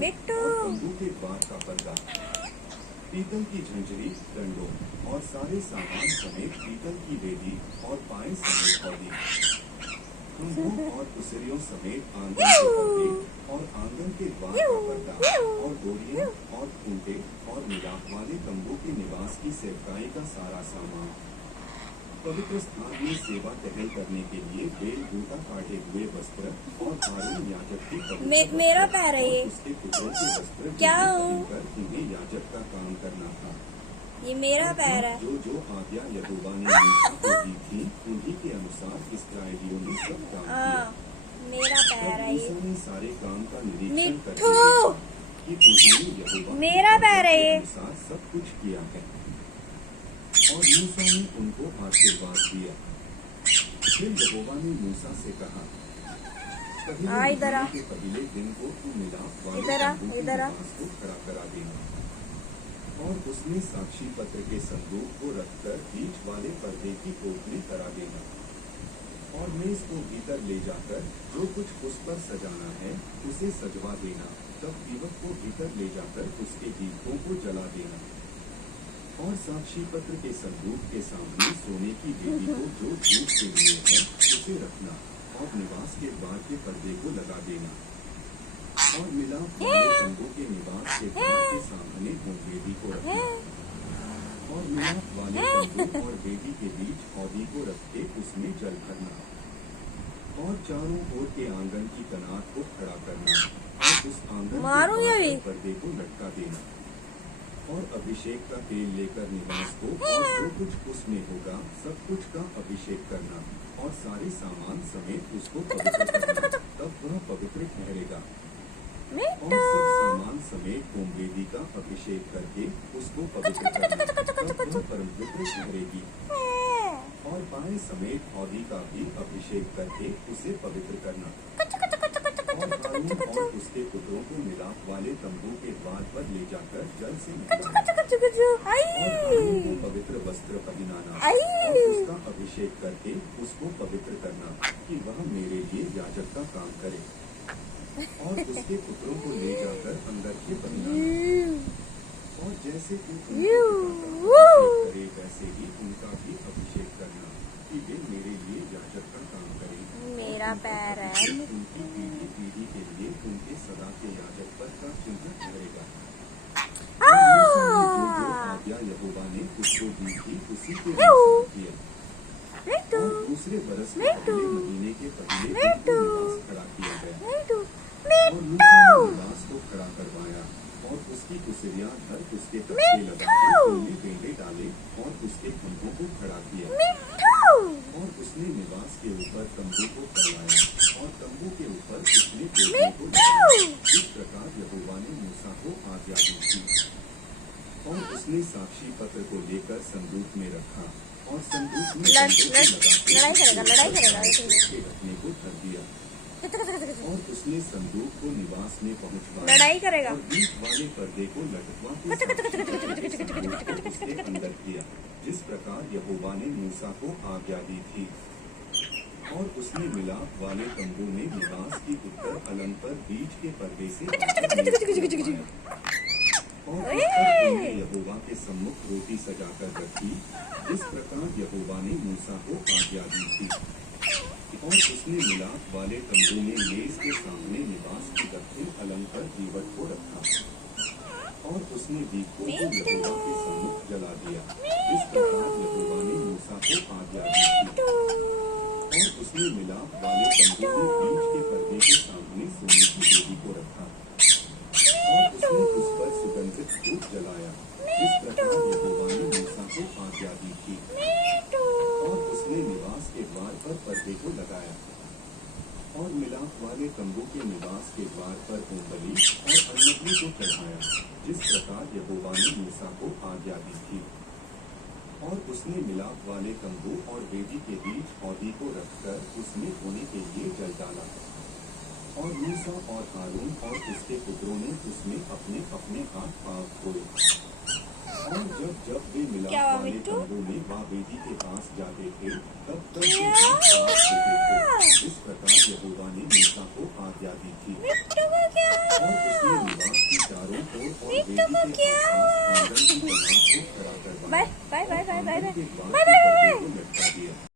मिट्टू और तंबू के द्वार का पर्दा, पीतल की झंझरी, डंडों और सारे सामान समेत पीतल की वेदी और पाए समेत हौदी, खंभों और कुसरियों समेत आंगन के पर्दे और आंगन के द्वार का पर्दा और डोरियां और खूंटे और मिलाप वाले तंबू के निवास की सेवकाई का सारा सामान, पवित्र स्थान में सेवा टहल करने के लिए बेल बूटा काटे हुए वस्त्र और हारून याजक की पवित्र मेरा पैर है ये, उसके पुत्रों के वस्त्र क्या पहनकर उन्हें याजक का काम करना था। ये मेरा पैर है। जो आज्ञा यहोवा ने मूसा को दी थी उन्हीं के अनुसार इस्राएलियों ने सब काम किया। मेरा पैर है मूसा ने सारे काम का निरीक्षण मिट्टू कि उन्होंने यहोवा मेरा पैर है ये। अनुसार सब कुछ किया है और मूसा ने उनको आशीर्वाद दिया। फिर यहोवा ने मूसा से कहा, इधर आ, के पहले दिन को तू मिलाप वाले इधर आ, तंबू के इधर आ। निवास को खड़ा करा देना। और उसने साक्षी पत्र के संदूक को रखकर बीच वाले पर्दे की ओपनी करा देना और मेज को भीतर ले जाकर जो कुछ उस पर सजाना है उसे सजवा देना। तब दीवट को भीतर ले जाकर उसके दीपकों को जला देना और साक्षी पत्र के संदूक के सामने सोने की वेदी को जो धूप के लिए है उसे रखना और निवास के द्वार के पर्दे को लगा देना और मिलाप वाले तंबू के निवास के द्वार के सामने वेदी को रखना और मिलाप वाले तंबू और वेदी के बीच हौदी को रख के उसमें जल भरना और चारों ओर के आंगन की कनात को खड़ा करना और उस आंगन के पर्दे को लटका देना और अभिषेक का तेल लेकर निवास को और जो कुछ उसमें होगा सब कुछ का अभिषेक करना और सारे सामान समेत उसको पवित्र करना, तब वह पवित्र ठहरेगा। और सब सामान समेत होमवेदी का अभिषेक करके उसको पवित्र करना, तब वह परमपवित्र ठहरेगी। और बाएं समेत हौदी का भी अभिषेक करके उसे पवित्र करना और हारून और उसके पुत्रों को मिलाप वाले तंबू के द्वार पर ले जाकर जल से नहलाना और हारून को पवित्र वस्त्र पहनाना और उसका अभिषेक करके उसको पवित्र करना कि वह मेरे लिए याजक का काम करे और उसके पुत्रों को ले जाकर अंदर के पहनाना और जैसे तू करे वैसे ही उनका भी अभिषेक करना कि वे मेरे लिए याजक का काम करें। मेरा पैर है। उनकी पीढ़ी पीढ़ी के लिए उनके सदा के याजक पर का चिन्ह ठहरेगा। जो आज्ञा यहोवा ने उसको दी थी उसी के अनुसार किया और दूसरे बरस के पहले महीने के पहले दिन को निवास खड़ा किया गया और मूसा ने निवास को खड़ा करवाया और उसकी कुसरियां धर उसके तख्ते लगाकर उनमें बेंडे डाले और उसके खंभों को खड़ा किया और उसने निवास के ऊपर तंबू को फैलाया और तंबू के ऊपर उसने टोपी को लगाया। इस प्रकार यहोवा ने मूसा को आज्ञा दी थी और उसने साक्षी पत्र को लेकर संदूक में रखा और संदूक में लड़ाई करेगा रखने को धर दिया और उसने संदूक को निवास में पहुंचवाया लड़ाई करेगा और बीच वाले पर्दे को लटकवा के उसके अंदर किया जिस प्रकार यहोवा ने मूसा को आज्ञा दी थी। और उसने मिलाप वाले तंबू में निवास की उत्तर अलंग पर बीच के पर्दे से और यहोवा के सम्मुख रोटी सजाकर रखी जिस प्रकार यहोवा ने मूसा को आज्ञा दी थी। और उसने मिलाप वाले तंबू में मेज के सामने निवास की दक्षिण अलंग पर दीवट को रखा और उसने दीपकों को यहोवा के सम्मुख जला दिया। इस प्रकार यहोवा ने मूसा को आज्ञा दी थी। और उसने मिलाप वाले तंबू में बीच के पर्दे के सामने सोने की वेदी को रखा और उसने उस पर सुगंधित धूप जलाया। इस प्रकार यहोवा ने मूसा को आज्ञा दी थी। और उसने निवास के द्वार पर पर्दे को लगाया और मिलाप वाले तंबू के निवास के द्वार पर होमबलि और अन्नबलि को चढ़ाया जिस प्रकार यहोवा ने मूसा को आज्ञा दी थी। और उसने मिलाप वाले तंबू और वेदी के बीच हौदी को रखकर उसमें होने के लिए जल डाला और मूसा और हारून और उसके पुत्रों ने उसमें अपने अपने हाथ पांव धोए और जब वे मिलाप वाले तंबू में व वेदी के पास जाते थे तब इस प्रकार यहोवा ने मूसा को आज्ञा दी थी। और उसने निवास और नीतू को बेटी के क्या आसपास हुआ? आंगन की तनाव को खड़ा करवाया बाय बाय बाय बाय बाय और बाय के द्वार बाय के बाय पर्दे बाय। को लटका दिया।